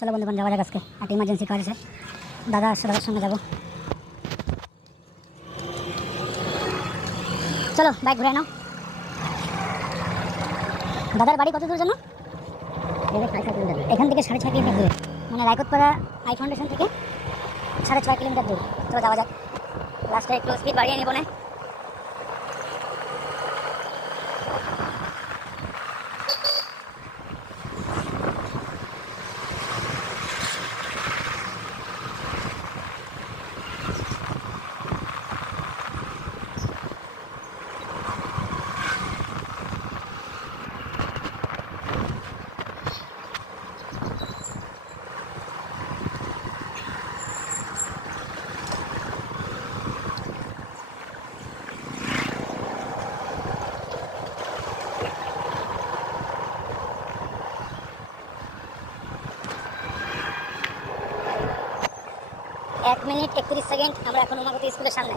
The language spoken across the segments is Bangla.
চলো বন্ধুগণ যাওয়া যাক আজকে একটা ইমার্জেন্সি কাজ আছে, দাদা আসছে, দাদার সঙ্গে যাবো। চলো বাইক ঘুরে নাও। দাদার বাড়ি কত দূর জানো? এখান থেকে 6.5 কিলোমিটার দূরে, মানে রায়কোটপাড়া আই ফাউন্ডেশন থেকে 6.5 কিলোমিটার দূর। চলো যাওয়া যাক। লাস্টে একটু স্পিড বাড়িয়ে নেবো না। 1 মিনিট 31 সেকেন্ড। আমরা এখন উমাপতি স্কুলের সামনে।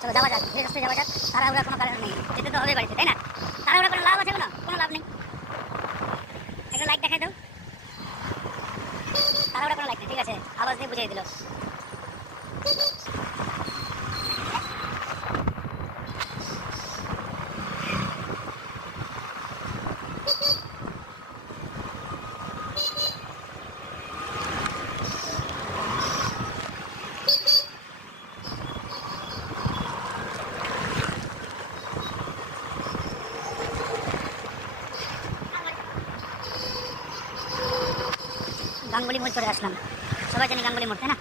চলো যাওয়া যাক, ধীরে সুস্থে যাওয়া যাক। তাড়াহুড়া কোনো কারণ নেই, যেতে তো হবে বাড়িতে, তাই না? তাড়াহুড়া কোনো লাভ আছে? কোনো লাভ নেই। একটা লাইট দেখাই দাও। তাড়াহুড়া কোনো লাইট নেই, ঠিক আছে? আওয়াজ দিয়ে বুঝিয়ে দিল। গাঙ্গুলি মোড় চলে আসলাম। সবাই জানি গাঙ্গুলি মোড়, তাই না?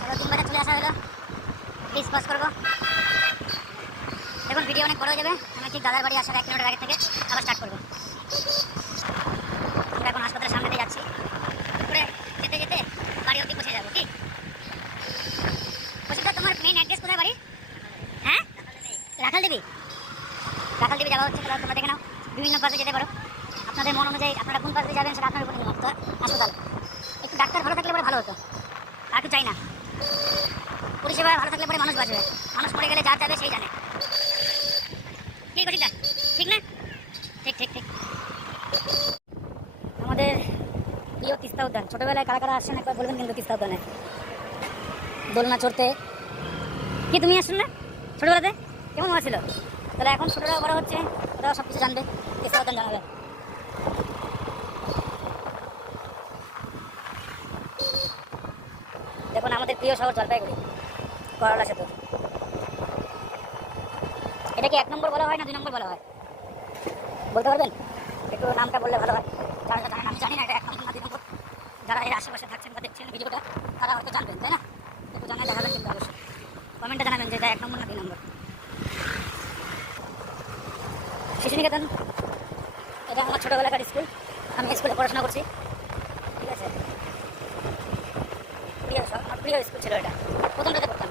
চলো 3 বারে চলে আসা হলো। প্লিজ পজ করবো। দেখুন ভিডিও অনেক বড় হয়ে যাবে। আমি ঠিক দাদার বাড়ি আসার 1 মিনিটের আগে থেকে আবার স্টার্ট করবো। আমরা এখন হাসপাতালের সামনে দিয়ে যাচ্ছি। উপরে যেতে যেতে বাড়ি অবধি পৌঁছে যাবো। কি বলছি, তোমার মেইন অ্যাড্রেস কোথায় বাড়ি? হ্যাঁ, রাখাল দেবী। রাখাল দেবী যাওয়া হচ্ছে। তোমরা দেখে নাও, বিভিন্ন পাশে যেতে পারো। আপনাদের মন অনুযায়ী আপনারা কোন পাশে যাবেন সেটা আপনার উপর নির্ভর করতে। হাসপাতাল একটু ডাক্তার ভালো থাকলে পরে ভালো হতো, আর কি চাই না। পরিষেবা ভালো থাকলে পরে মানুষ বাঁচবে। মানুষ মরে গেলে যার যাবে সেই জানে। কি করি তা ঠিক না? ঠিক ঠিক ঠিক। আমাদের প্রিয় তিস্তা উদ্যান। ছোটোবেলায় কারা কারা আসছেন একবার বলবেন কিন্তু তিস্তা উদ্যানে দোলনা চড়তে। কি তুমি আসছেন না ছোটোবেলাতে? কেমন মজা ছিল? তাহলে এখন ছোটোরাও বড় হচ্ছে, ওরাও সব কিছু জানবে, তিস্তা উদ্যান জানাবে। দেখুন আমাদের প্রিয় শহর জলপাইগুড়ি, করলা সেতু। এটাকে 1 নম্বর বলা হয় না 2 নম্বর বলা হয় বলতে পারবেন? একটু নামটা বললে ভালো হয়। যারা যারা জানেন, আমি জানি না এটা 1 নম্বর না 2 নম্বর। যারা এর আশেপাশে থাকছেন বা দেখছেন ভিডিওটা, তারা হয়তো জানবেন, তাই না? একটু জানাই দেখাবেন কিন্তু অবশ্যই। কমেন্টে জানাবেন যে এটা 1 নম্বর না 2 নম্বর। শিশু নিকেতন, এটা আমার ছোটোবেলাকার স্কুল। আমি স্কুলে পড়াশোনা করছি, ঠিক আছে? আমার প্রিয় স্কুল ছিল এটা, প্রথমটাতে পড়তাম।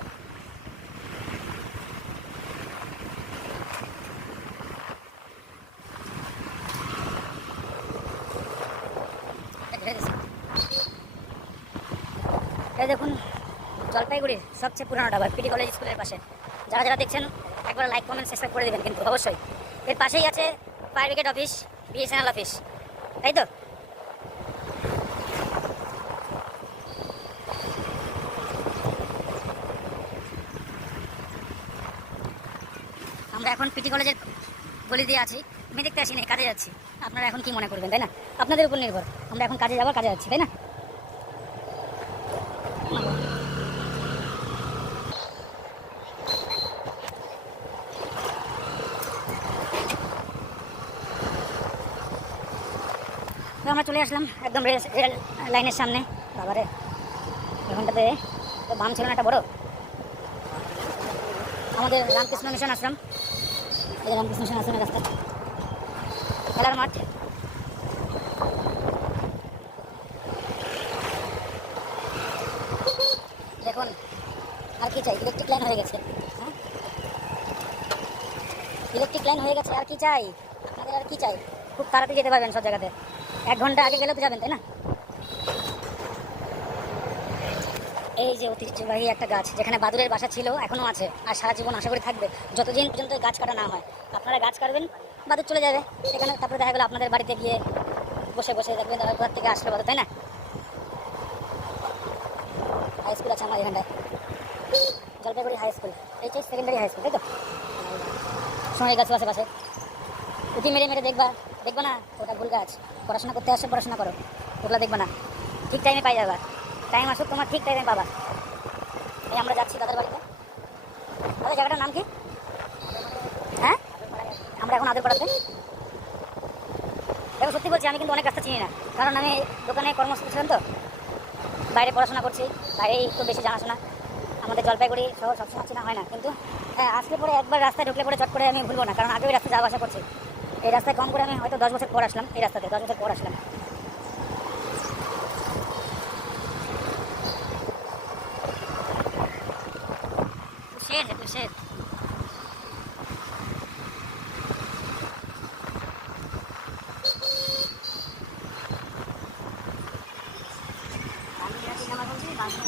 এই দেখুন জলপাইগুড়ির সবচেয়ে পুরানো ডাবা, পিডি কলেজ স্কুলের পাশে। যারা যারা দেখছেন একবার লাইক কমেন্ট সাবস্ক্রাইব করে দেবেন কিন্তু অবশ্যই। এর পাশেই আছে fire brigade office, BSNL office, তাই তো? আমরা এখন পিটি কলেজের গলি দিয়ে আছি। আমি দেখতে আসি না, কাজে যাচ্ছি। আপনারা এখন কি মনে করবেন, তাই না? আপনাদের উপর নির্ভর। আমরা এখন কাজে যাবো, কাজে যাচ্ছি, তাই না? তো আমরা চলে আসলাম একদম রেল লাইনের সামনে। বাবারে, এখানটাতে তো বাম ছিল না একটা বড়। আমাদের রামকৃষ্ণ মিশন আশ্রম, এই রামকৃষ্ণ মিশন আশ্রমের রাস্তা, খেলার মাঠ। দেখুন আর কি চাই, ইলেকট্রিক লাইন হয়ে গেছে। হ্যাঁ, ইলেকট্রিক লাইন হয়ে গেছে, আর কি চাই আপনাদের? আর কি চাই? খুব তাড়াতাড়ি যেতে পারবেন সব জায়গাতে। 1 ঘন্টা আগে গেলেও তো যাবেন, তাই না? এই যে ঐতিহ্যবাহী একটা গাছ, যেখানে বাদুড়ের বাসা ছিল, এখনও আছে, আর সারা জীবন আশা করি থাকবে, যতদিন পর্যন্ত গাছ কাটা না হয়। আপনারা গাছ কাটবেন, বাদুর চলে যাবে সেখানে, তারপরে দেখা গেলো আপনাদের বাড়িতে গিয়ে বসে বসে দেখবেন কোথা থেকে আসলো বাদুর, তাই না? হাই স্কুল আছে আমার এখানটায়, Jalpaiguri high school, HS secondary high school, তাই তো? সোনারি গাছ আশেপাশে উঠি মেরে মেরে দেখবা, দেখবা না ওটা ভুল গাছ। পড়াশোনা করতে আসছে, পড়াশোনা করো, ওগুলো দেখবা না, ঠিক টাইমে পাই যাবা। টাইম আসুক তোমার, ঠিক টাইমে পাবা। এই আমরা যাচ্ছি দাদার বাড়িতে। দাদা জায়গাটার নাম কি? হ্যাঁ, আমরা এখন আদরপাড়াতে। দেখো সত্যি বলছি, আমি কিন্তু অনেক রাস্তা চিনি না, কারণ আমি দোকানে কর্মস্থ ছিলাম তো, বাইরে পড়াশোনা করছি, বাইরেই একটু বেশি জানাশোনা। আমাদের জলপাইগুড়ি শহর সবসময় চেনা হয় না, কিন্তু হ্যাঁ আজকে পরে একবার রাস্তায় ঢুকলে পরে চট করে আমি ভুলবো না, কারণ আগেও এই রাস্তায় যাওয়া আসা করছি। এই রাস্তায় কম করে আমি হয়তো 10 বছর পর আসলাম, এই রাস্তাতে 10 বছর পর আসলাম। शेर है, तू शेर।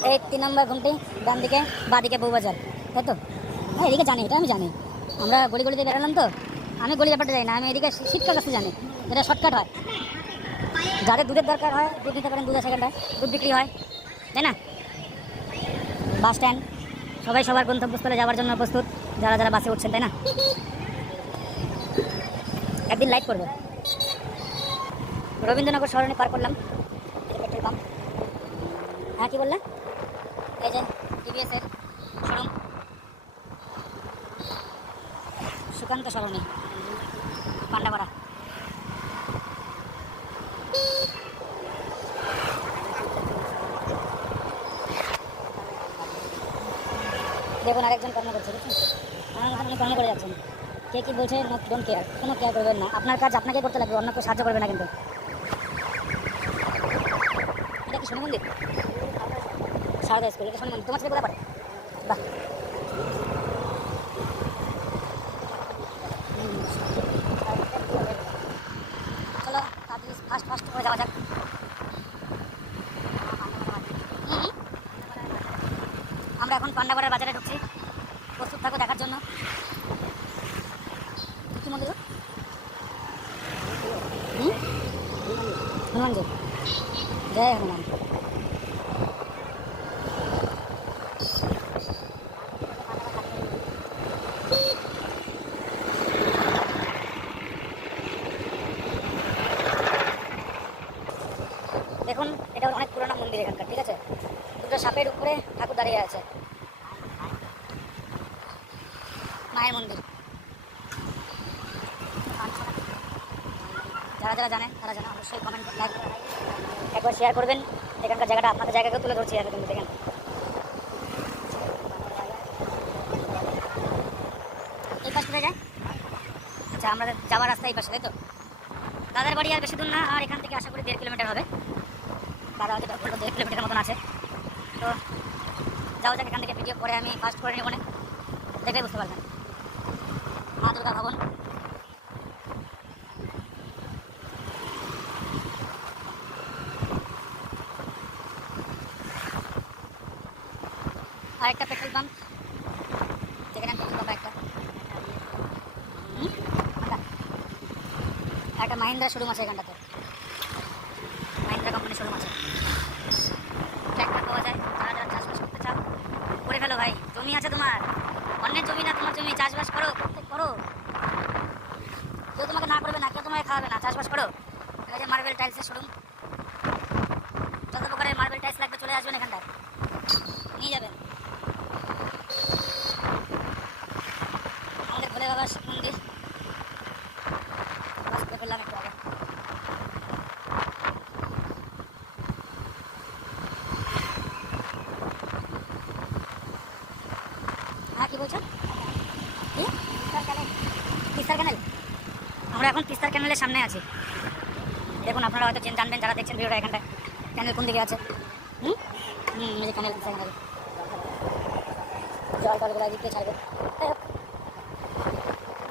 এই 3 নম্বর ঘুমটি, ডান দিকে, বাঁ দিকে বউবাজার, তাই তো? হ্যাঁ এদিকে জানি, এটা আমি জানি, আমরা গলি গলিতে বেরালাম তো। আমি গলি ব্যাপারটা যাই না, আমি এদিকে শীতকাল রাস্তা জানি, যেটা শর্টকাট হয়। যাদের দুধের দরকার হয় দুধ নিতে পারেন, দুধ আছে এখানটায়, দুধ বিক্রি হয়, তাই না? বাস স্ট্যান্ড, সবাই সবার গন্তব্যস্থলে যাওয়ার জন্য প্রস্তুত, যারা যারা বাসে উঠছেন, তাই না? একদিন লাইট করবে। রবীন্দ্রনগর সরণি পার করলাম, পেট্রোল পাম্প। হ্যাঁ কী বললে? এই যে টিভিএস এর শোরুম, সুকান্ত সরণি, পান্ডাপাড়া। দেখুন আরেকজন কর্ম করছে, বুঝছেন? আমার মতন উনি কর্ম করে যাচ্ছেন। কে কী বলছে ডোন্ট কেয়ার, কোনো কেয়ার করবেন না, আপনার কাজ আপনাকে করতে লাগবে, অন্য কেউ সাহায্য করবে না কিন্তু। এটা কি শনি মন্দির? সারদা স্কুল, এটা শনি মন্দির। তোমার ছেলে কোথায় পড়ে? বাহ, চলো তাড়াতাড়ি ফাস্ট ফাস্ট করে যাওয়া যাক। আমরা এখন পান্ডাপাড়ার বাজারে ঢুকছি, প্রস্তুত থাকো দেখার জন্য। কি মন্দির? হনুমানজি, জয় হনুমান। দেখুন এটা অনেক পুরোনো মন্দির এখানকার, ঠিক আছে? দুটো সাপের উপরে ঠাকুর দাঁড়িয়ে আছে, মায়ের মন্দির। যারা যারা জানেন তারা জানেন, অবশ্যই কমেন্ট লাইক একবার শেয়ার করবেন। এখানকার জায়গাটা আপনাদের জায়গাকেও তুলে ধরছি আমি, কিন্তু দেখেন এই পাশ কোথায় যায়? আচ্ছা, আমরা যাওয়ার রাস্তা এই পাশে, তাই তো? দাদার বাড়ি আর বেশি দূর না, আর এখান থেকে আশা করি 1.5 কিলোমিটার হবে। দাদা হয়তো 1.5 কিলোমিটার মতন আছে। তো যাওয়া যাক এখান থেকে। ভিডিও পরে আমি ফাস্ট করে নেব, দেখে বুঝতে পারবেন। মা দুর্গা ভবন, আর একটা পেট্রোল পাম্প, যেখানে পেট্রোল পাম্প একটা মাহিন্দ্রা শোরুম আছে এখানটাতে, মাহিন্দ্রা কোম্পানির শোরুম আছে। ট্র্যাক্টর পাওয়া যায়, যারা যারা চাষবাস করতে চাও করে ফেলো ভাই, জমি আছে তোমার, অন্যের জমি না তোমার জমি, চাষবাস করো, করো। কেউ তোমাকে না করবে না, কেউ তোমাকে খাওয়াবে না, চাষবাস করো। এই যে মার্বেল টাইলসের শোরুম, যত প্রকারের মার্বেল টাইলস লাগবে চলে আসবেন এখানটায়, নিয়ে যাবেন। আমাদের ভোলে বাবার শিব মন্দির, করলাম একটু আগে। হ্যাঁ কি বলছো? তিস্তার ক্যানেল, আমরা এখন তিস্তার ক্যানেলের সামনে আছি। দেখুন আপনারা হয়তো জানবেন যারা দেখছেন ভিডিওটা, এখানটায় ক্যানেল কোন দিকে আছে। এই যে ক্যানেল, তিস্তা ক্যানেল, জল টলগুলো দিকে ছাড়বে,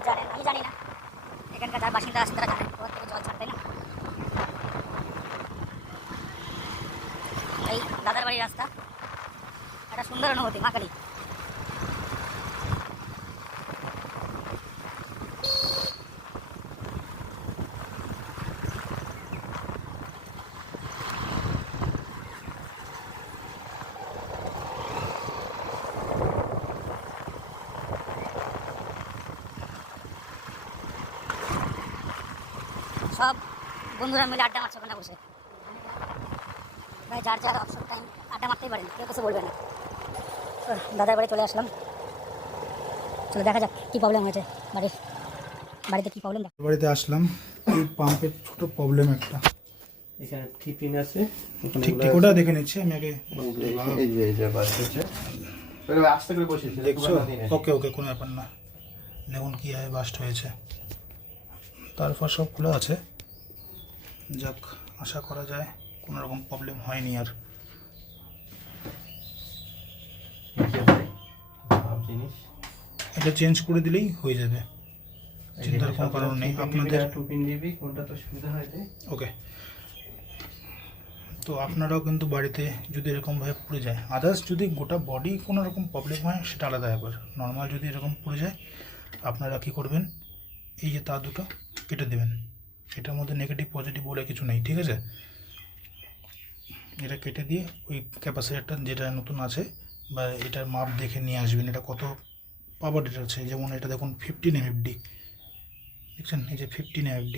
জানেন, আমি জানি না, এখানকার যারা বাসিন্দা আছেন তারা জানেন ওর থেকে জল ছাড়বে না। এই দাদার বাড়ির রাস্তা, একটা সুন্দর অনুভূতি, মা কালী। সব বন্ধুরা মিলে আড্ডা মারছে ওখানে বসে। ভাই যার যার অবসর টাইম আড্ডা মারতেই পারেন, কেউ কিছু বলবে না। দাদার বাড়ি চলে আসলাম, চলো দেখা যাক কী প্রবলেম হয়েছে বাড়িতে কী প্রবলেম। বাড়িতে আসলাম, এই পাম্পের ছোট প্রবলেম একটা, এখানে টিপিন আছে, ঠিক ঠিক ওটা দেখে নিচ্ছি আমি আগে। আস্তে করে বসেছি, দেখছো? ওকে ওকে, কোনো ব্যাপার না। দেখুন কী হয়, বাস্ট হয়েছে, তারপর সব খোলা আছে। যাক, আশা করা যায় কোনো রকম প্রবলেম হয়নি আর। জিনিস এটা চেঞ্জ করে দিলেই হয়ে যাবে, চিন্তার কোনো কারণ নেই আপনাদের। টুপিন দিবি, কোনটা তো সুবিধা হয় রে। ওকে, তো আপনারাও কিন্তু বাড়িতে যদি এরকমভাবে পুড়ে যায়, আদার্স যদি গোটা বডি কোনো রকম প্রবলেম হয় সেটা আলাদা ব্যাপার। নর্মাল যদি এরকম পুড়ে যায়, আপনারা কী করবেন, এই যে তার দুটো কেটে দেবেন। এটার মধ্যে নেগেটিভ পজিটিভ বলে কিছু নেই, ঠিক আছে? এটা কেটে দিয়ে ওই ক্যাপাসিটারটা যেটা নতুন আছে বা এটার মাপ দেখে নিয়ে আসবেন, এটা কত পাওয়ার এটা আছে। যেমন এটা দেখুন 15 MFD, দেখছেন? এই যে 15 MFD,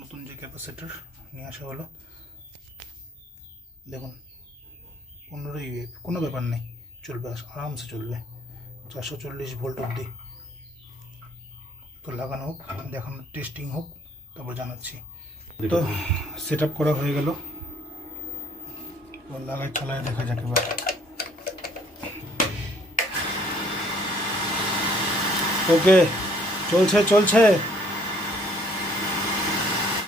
নতুন যে ক্যাপাসিটার নিয়ে আসা হলো, দেখুন 15 UF, কোনো ব্যাপার নেই, চলবে, আরামসে চলবে। 440 ভোল্ট অবধি। তো লাগানো হোক, দেখানো, টেস্টিং হোক, তারপর জানাচ্ছি। তো সেট আপ করা হয়ে গেল, লাগাই চালায় দেখা যাক এবার। ওকে, চলছে চলছে।